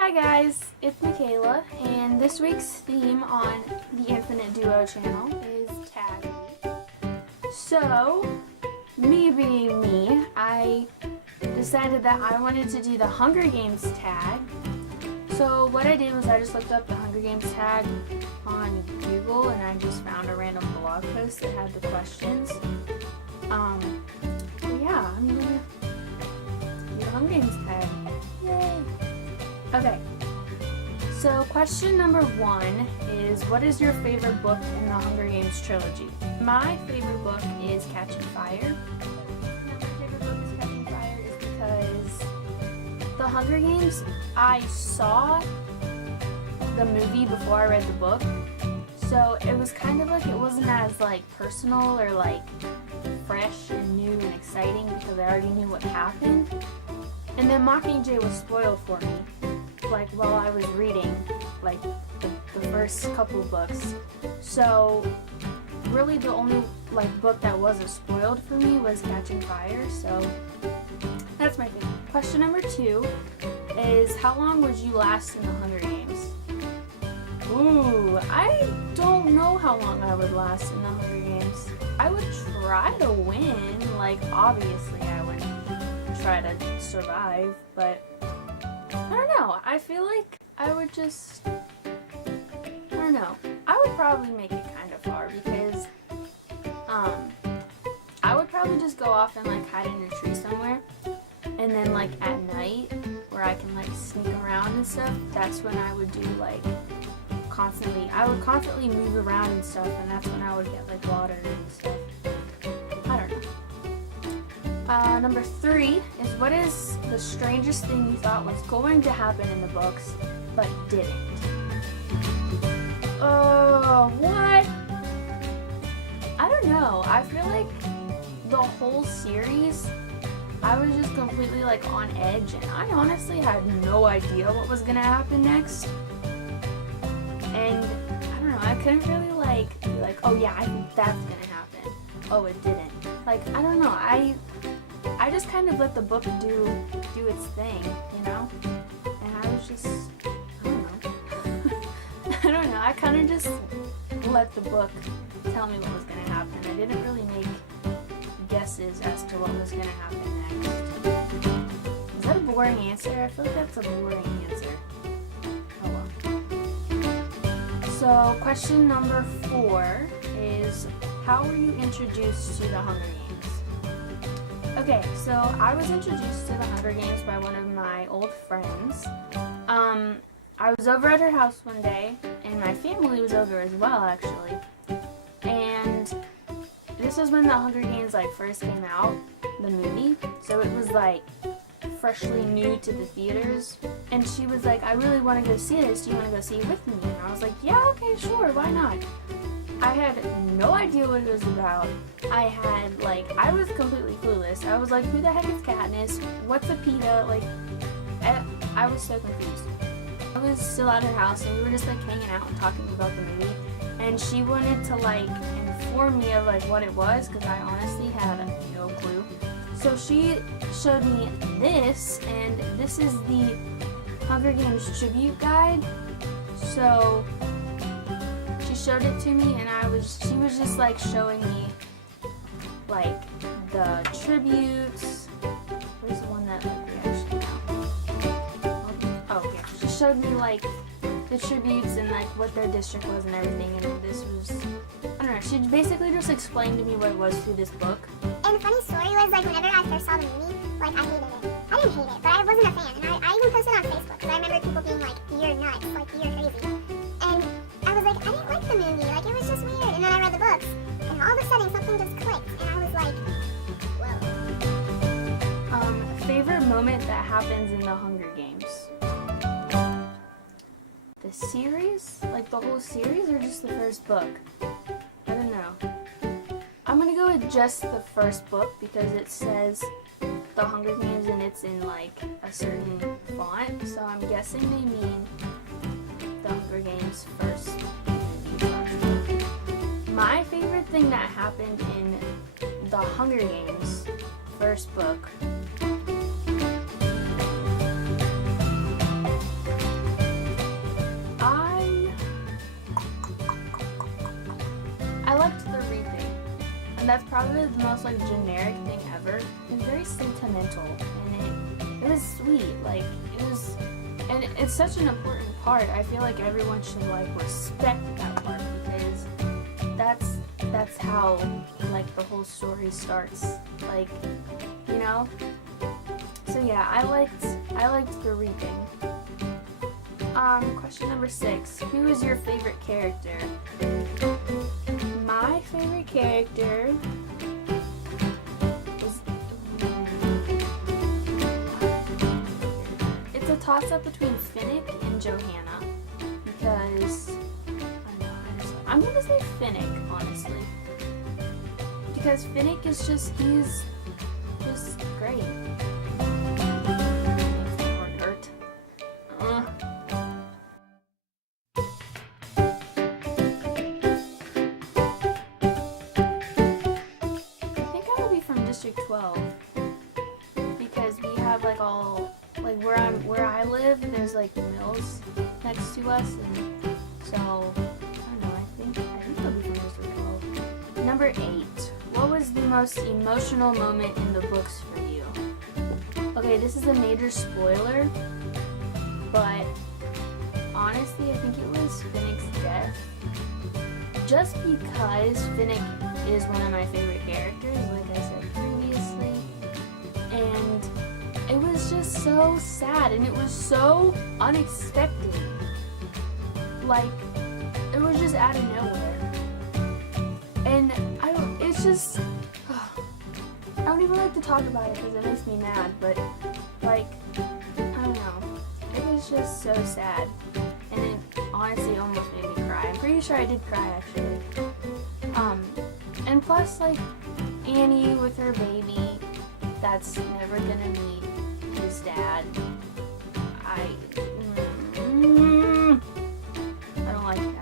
Hi guys, it's Michaela, and this week's theme on the Infinite Duo channel is Tag Week. So, me being me, I decided that I wanted to do the Hunger Games tag. So what I did was I just looked up the Hunger Games tag on Google, and I just found a random blog post that had the questions. Yeah, I'm gonna do the Hunger Games tag. Yay! Okay, so question number 1 is, what is your favorite book in the Hunger Games trilogy? My favorite book is Catching Fire. My favorite book is Catching Fire is because the Hunger Games, I saw the movie before I read the book, so it was kind of like it wasn't as like personal or like fresh and new and exciting because I already knew what happened. And then Mockingjay was spoiled for me, like while I was reading like the first couple of books. So really the only like book that wasn't spoiled for me was Catching Fire. So that's my favorite. Question number 2 is, how long would you last in the Hunger Games? Ooh, I don't know how long I would last in the Hunger Games. I would try to win, like obviously I would try to survive, but I don't know. I feel like I would just, I don't know. I would probably make it kind of far because I would probably just go off and like hide in a tree somewhere, and then like at night where I can like sneak around and stuff, that's when I would do like I would constantly move around and stuff, and that's when I would get like water and stuff. I don't know. Number 3 is, what is the strangest thing you thought was going to happen in the books but didn't? Oh, what? I don't know. I feel like the whole series, I was just completely like on edge, and I honestly had no idea what was gonna happen next. And I don't know, I couldn't really like be like, oh yeah, I think that's gonna happen. Oh, it didn't. Like, I don't know, I just kind of let the book do its thing, you know? And I was just, I don't know. I don't know, I kind of just let the book tell me what was gonna happen. I didn't really make guesses as to what was gonna happen next. Is that a boring answer? I feel like that's a boring answer. So question number 4 is, how were you introduced to the Hunger Games? Okay, so I was introduced to the Hunger Games by one of my old friends. I was over at her house one day, and my family was over as well, actually. And this was when the Hunger Games like first came out, the movie. So it was like freshly new to the theaters, and she was like, I really want to go see this, do you want to go see it with me? And I was like, yeah, okay, sure, why not? I had no idea what it was about. I was completely clueless. I was like, who the heck is Katniss? What's a PETA? Like, I was so confused. I was still at her house, and we were just like hanging out and talking about the movie, and she wanted to like inform me of like what it was, because I honestly had no clue. So she showed me this, and this is the Hunger Games tribute guide. So she showed it to me, and she was just like showing me like the tributes. Where's the one that like we actually know? Oh yeah, she showed me like the tributes and like what their district was and everything, and this was, I don't know, she basically just explained to me what it was through this book. And the funny story was, like, whenever I first saw the movie, like, I hated it. I didn't hate it, but I wasn't a fan. And I even posted on Facebook, because I remember people being like, you're nuts, like, you're crazy. And I was like, I didn't like the movie, like, it was just weird. And then I read the books, and all of a sudden, something just clicked, and I was like, whoa. Favorite moment that happens in the Hunger Games? The series? Like, the whole series, or just the first book? I don't know. I'm gonna go with just the first book because it says the Hunger Games and it's in like a certain font, so I'm guessing they mean the Hunger Games first. My favorite thing that happened in the Hunger Games first book that's probably the most like generic thing ever. It was very sentimental, and it was sweet. Like it was, and it's such an important part. I feel like everyone should like respect that part because that's how like the whole story starts. Like, you know. So yeah, I liked the reaping. Question number 6. Who is your favorite character? My favorite character is... It's a toss-up between Finnick and Johanna. Because... I don't know, I'm gonna say Finnick, honestly. Because Finnick is he's just great. District 12 because we have like all like where I live there's like mills next to us, and so I don't know, I think I'll be from District 12. Number 8. What was the most emotional moment in the books for you? Okay, this is a major spoiler, but honestly I think it was Finnick's death. Just because Finnick is one of my favorite characters, like I said previously, and it was just so sad, and it was so unexpected. Like, it was just out of nowhere, and it's just, I don't even like to talk about it because it makes me mad, but, like, I don't know, it was just so sad, and it honestly almost made me cry. I'm pretty sure I did cry, actually. And plus, like, Annie with her baby, that's never gonna meet his dad. I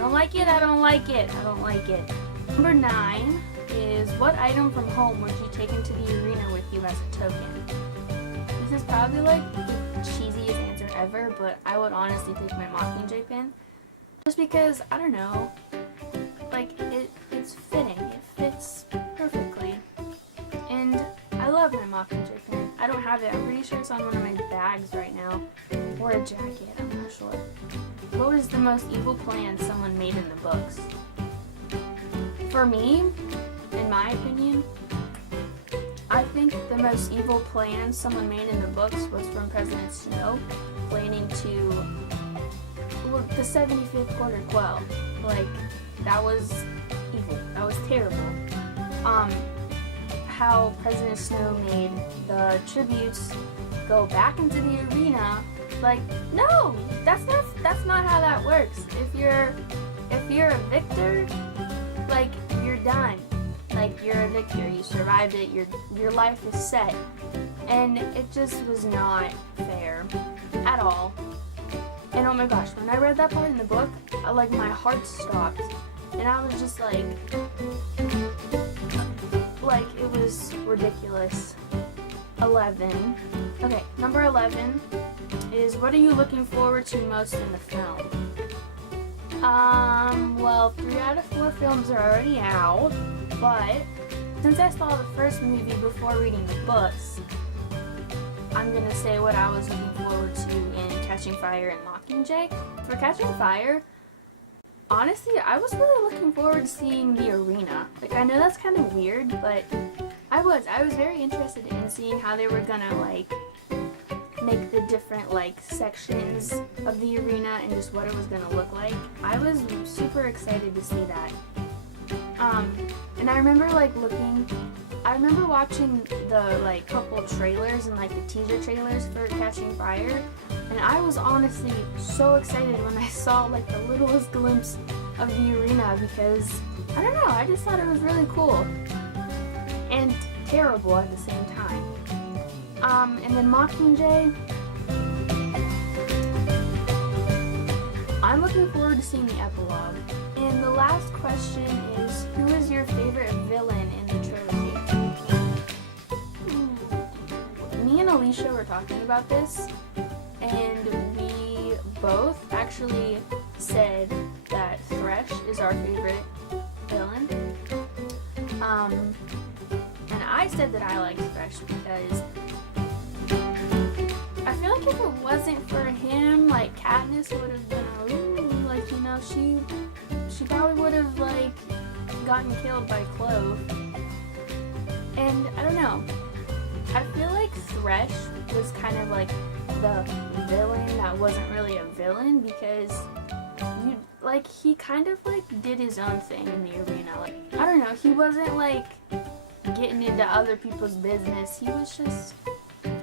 don't like it. Number 9 is, what item from home would you take into the arena with you as a token? This is probably like the cheesiest answer ever, but I would honestly take my Mockingjay pin. Just because, I don't know, like, it's fitting. It fits perfectly. And I love my Mockingjay pin. I don't have it. I'm pretty sure it's on one of my bags right now. Or a jacket, I'm not sure. What was the most evil plan someone made in the books? For me, in my opinion, I think the most evil plan someone made in the books was from President Snow, planning to the 75th Quarter Quell. Like, that was evil. That was terrible. How President Snow made the tributes go back into the arena. Like, no, that's not how that works. If you're a victor, like, you're done. Like, you're a victor. You survived it. Your life is set. And it just was not fair at all. And oh my gosh, when I read that part in the book, my heart stopped. And I was just like, it was ridiculous. 11. Okay, number 11 is, what are you looking forward to most in the film? Well, 3 out of 4 films are already out, but since I saw the first movie before reading the books, I'm gonna say what I was looking forward to in Catching Fire and Mockingjay. For Catching Fire, honestly, I was really looking forward to seeing the arena. Like, I know that's kind of weird, but I was very interested in seeing how they were gonna, like, make the different, like, sections of the arena and just what it was gonna look like. I was super excited to see that. And I remember, I remember watching the, like, couple trailers and, like, the teaser trailers for Catching Fire, and I was honestly so excited when I saw, like, the littlest glimpse of the arena because, I don't know, I just thought it was really cool. And terrible at the same time. And then Mockingjay, I'm looking forward to seeing the epilogue. And the last question is, who is your favorite villain in the trilogy? Me and Alicia were talking about this, and we both actually said that Thresh is our favorite villain. I said that I liked Thresh because I feel like if it wasn't for him, like Katniss would have been like, you know, she probably would have like gotten killed by Clove. And I don't know. I feel like Thresh was kind of like the villain that wasn't really a villain because he kind of like did his own thing in the arena. Like, I don't know, he wasn't like getting into other people's business. He was just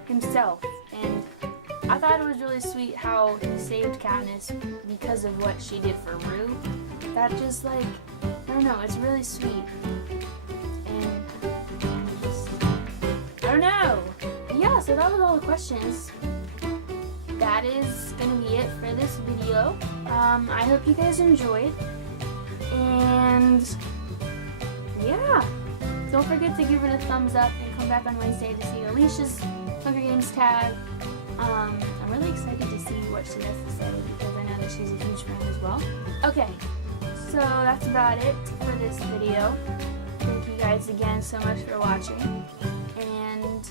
himself. And I thought it was really sweet how he saved Katniss because of what she did for Rue. That just like, I don't know, it's really sweet. And I don't know. But yeah, so that was all the questions. That is gonna be it for this video. I hope you guys enjoyed. And yeah, don't forget to give it a thumbs up and come back on Wednesday to see Alicia's Hunger Games tag. I'm really excited to see what she has to say because I know that she's a huge fan as well. Okay, so that's about it for this video. Thank you guys again so much for watching. And